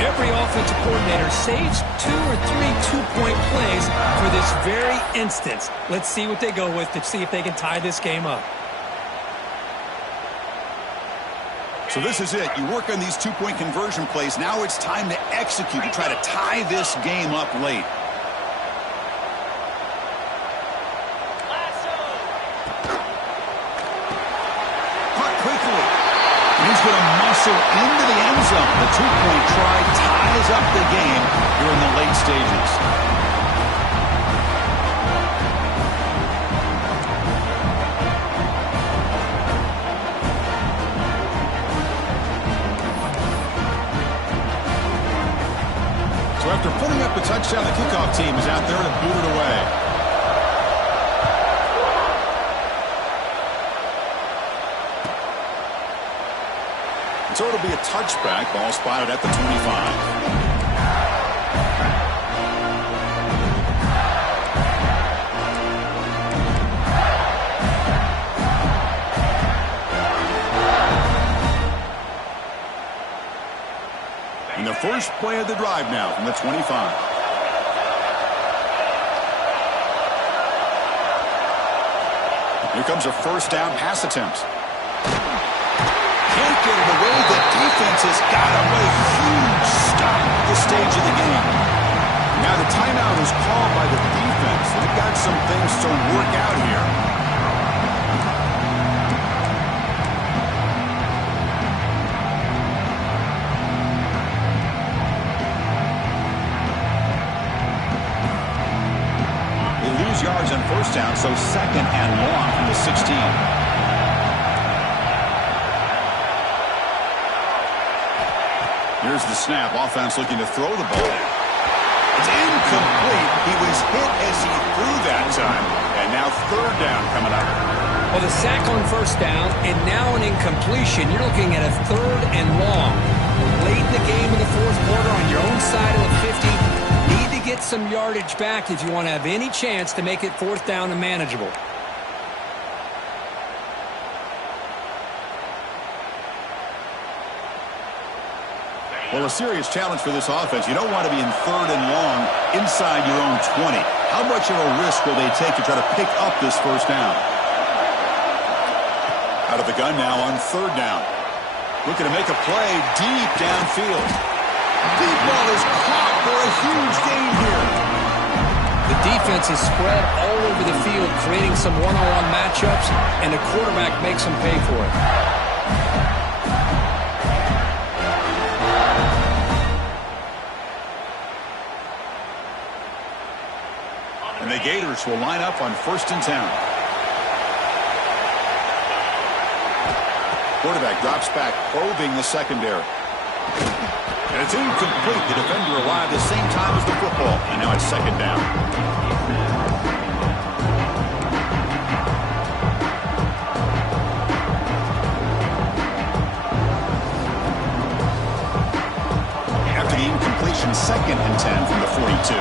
every offensive coordinator saves 2 or 3 two-point plays for this very instance. Let's see what they go with to see if they can tie this game up. So this is it. You work on these two-point conversion plays. Now it's time to execute to try to tie this game up late. He's going to muscle into the end zone. The two-point try ties up the game here in the late stages. So after putting up the touchdown, the kickoff team is out there to boot it away. So it'll be a touchback. Ball spotted at the 25. And the first play of the drive now from the 25. Here comes a first down pass attempt. Can't get it away. The defense has got him with a huge stop at this stage of the game. Now the timeout is called by the defense. They've got some things to work out here. They lose yards on first down, so second and long from the 16. Here's the snap. Offense looking to throw the ball. It's incomplete. He was hit as he threw that time. And now third down coming up. Well, the sack on first down and now an incompletion. You're looking at a third and long. Late in the game in the fourth quarter on your own side of the 50. Need to get some yardage back if you want to have any chance to make it fourth down and manageable. Well, a serious challenge for this offense. You don't want to be in third and long inside your own 20. How much of a risk will they take to try to pick up this first down? Out of the gun now on third down. Looking to make a play deep downfield. Deep ball is caught for a huge gain here. The defense is spread all over the field, creating some one-on-one matchups, and the quarterback makes them pay for it. And the Gators will line up on 1st and 10. Quarterback drops back, probing the secondary. And it's incomplete. The defender arrived the same time as the football. And now it's second down. 2nd and 10 from the 42.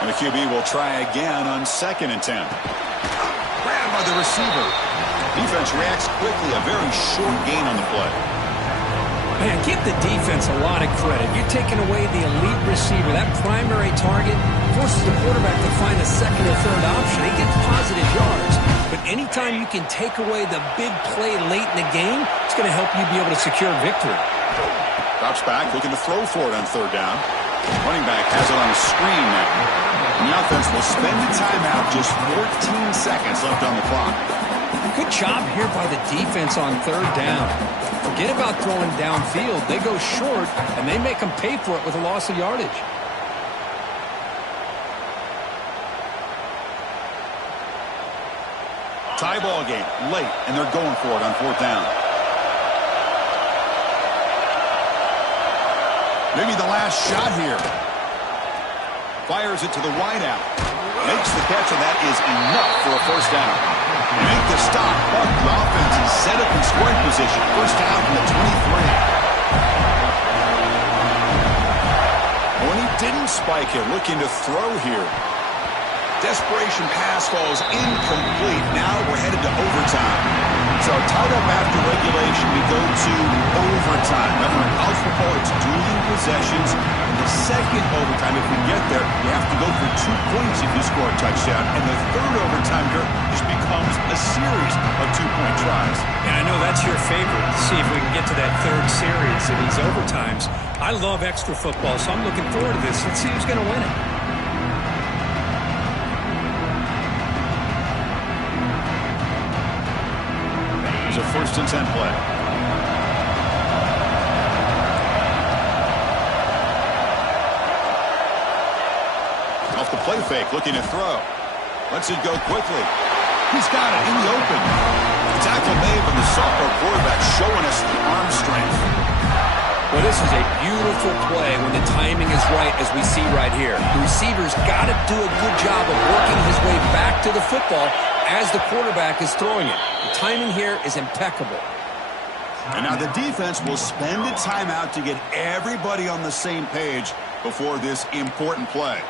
And the QB will try again on 2nd and 10. Grabbed by the receiver. Defense reacts quickly. A very short gain on the play. Man, give the defense a lot of credit. You're taking away the elite receiver. That primary target forces the quarterback to find a second or third option. He gets positive yards. But anytime you can take away the big play late in the game, it's going to help you be able to secure victory. Drops back, looking to throw for it on 3rd down. Running back has it on a screen now. And the offense will spend the timeout, just 14 seconds left on the clock. Good job here by the defense on 3rd down. Forget about throwing downfield. They go short, and they make them pay for it with a loss of yardage. Tie ball game, late, and they're going for it on 4th down. Maybe the last shot here. Fires it to the wideout. Makes the catch, and that is enough for a 1st down. Make the stop, but the offense is set up in scoring position. 1st down from the 23. When he didn't spike it, looking to throw here. Desperation pass falls incomplete. Now we're headed to overtime. So tied up after regulation, we go to overtime. Remember, in college football, it's dueling possessions. In the 2nd overtime, if we get there, you have to go for 2 points if you score a touchdown. And the 3rd overtime here just becomes a series of 2-point tries. And I know that's your favorite. See if we can get to that 3rd series in these overtimes. I love extra football, so I'm looking forward to this. Let's see who's going to win it. It's a 1st and 10 play. Off the play fake, looking to throw. Lets it go quickly. He's got it in the open. The tackle made by the sophomore quarterback, showing us the arm strength. Well, this is a beautiful play when the timing is right, as we see right here. The receiver's got to do a good job of working his way back to the football as the quarterback is throwing it. The timing here is impeccable. And now the defense will spend a timeout to get everybody on the same page before this important play.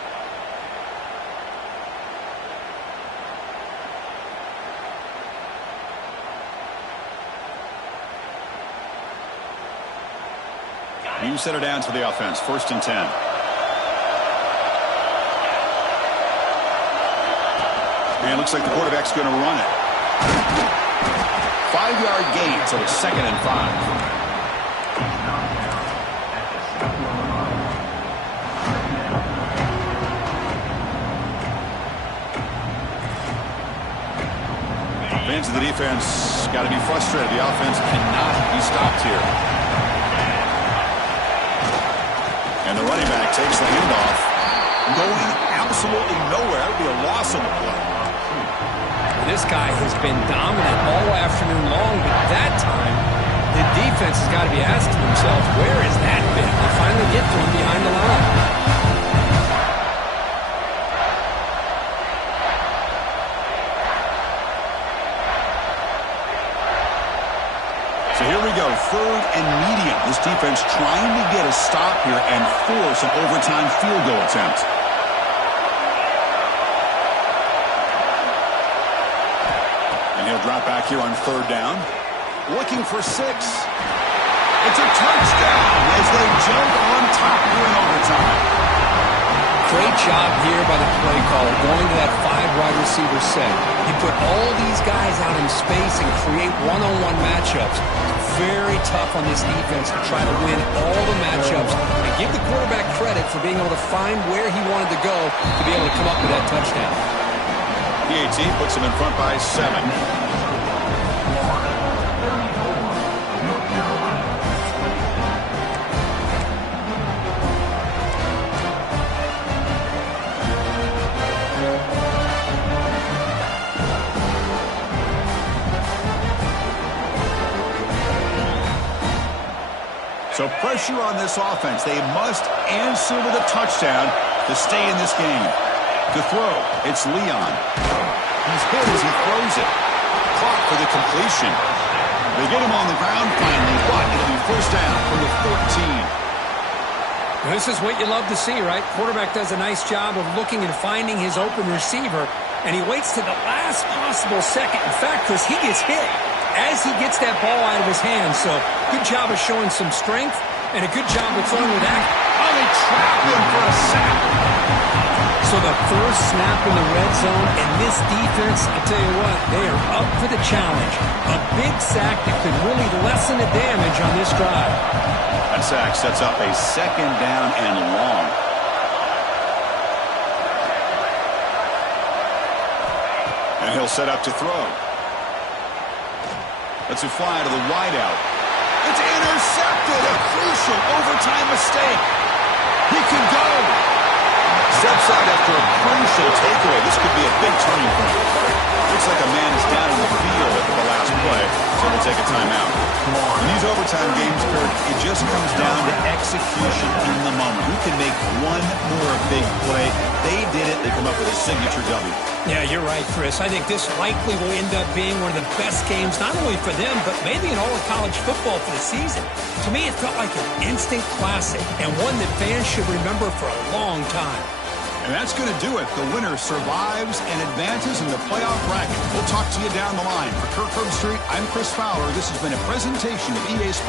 You set it down to the offense. 1st and 10. And it looks like the quarterback's going to run it. 5-yard gain, so it's 2nd and 5. Fans of the defense got to be frustrated. The offense cannot be stopped here. And the running back takes the handoff. Going absolutely nowhere. It'll be a loss on the play. This guy has been dominant all afternoon long, but that time, the defense has got to be asking themselves, where has that been? They finally get to him behind the line. So here we go, 3rd and medium. This defense trying to get a stop here and force an overtime field goal attempt. And he'll drop back here on 3rd down. Looking for 6. It's a touchdown as they jump on top here in overtime. Great job here by the play caller, going to that 5-wide receiver set. He put all these guys out in space and create one-on-one matchups. Very tough on this defense to try to win all the matchups and give the quarterback credit for being able to find where he wanted to go to be able to come up with that touchdown. PAT puts him in front by 7. So pressure on this offense. They must answer with a touchdown to stay in this game. To throw, it's Leon. He's hit as he throws it. Caught for the completion. They get him on the ground finally, but it'll be first down from the 14. This is what you love to see, right? Quarterback does a nice job of looking and finding his open receiver, and he waits to the last possible second. In fact, Chris, he gets hit as he gets that ball out of his hands. So good job of showing some strength and a good job of throwing with that. Oh, they trapped him for a sack. So the first snap in the red zone, and this defense, I tell you what, they are up for the challenge. A big sack that could really lessen the damage on this drive. That sack sets up a second down and long. And he'll set up to throw. Lets it fly to the wideout. It's intercepted. A crucial overtime mistake. He can go. Steps out after a crucial takeaway. This could be a big turning point. Looks like a man is down in the field at the last play, so we'll take a timeout. In these overtime games, Kirk, it just comes down to execution in the moment. Who can make one more big play? They did it. They come up with a signature W. Yeah, you're right, Chris. I think this likely will end up being one of the best games, not only for them, but maybe in all of college football for the season. To me, it felt like an instant classic and one that fans should remember for a long time. And that's going to do it. The winner survives and advances in the playoff bracket. We'll talk to you down the line. For Kirk Herbstreit, I'm Chris Fowler. This has been a presentation of EA Sports.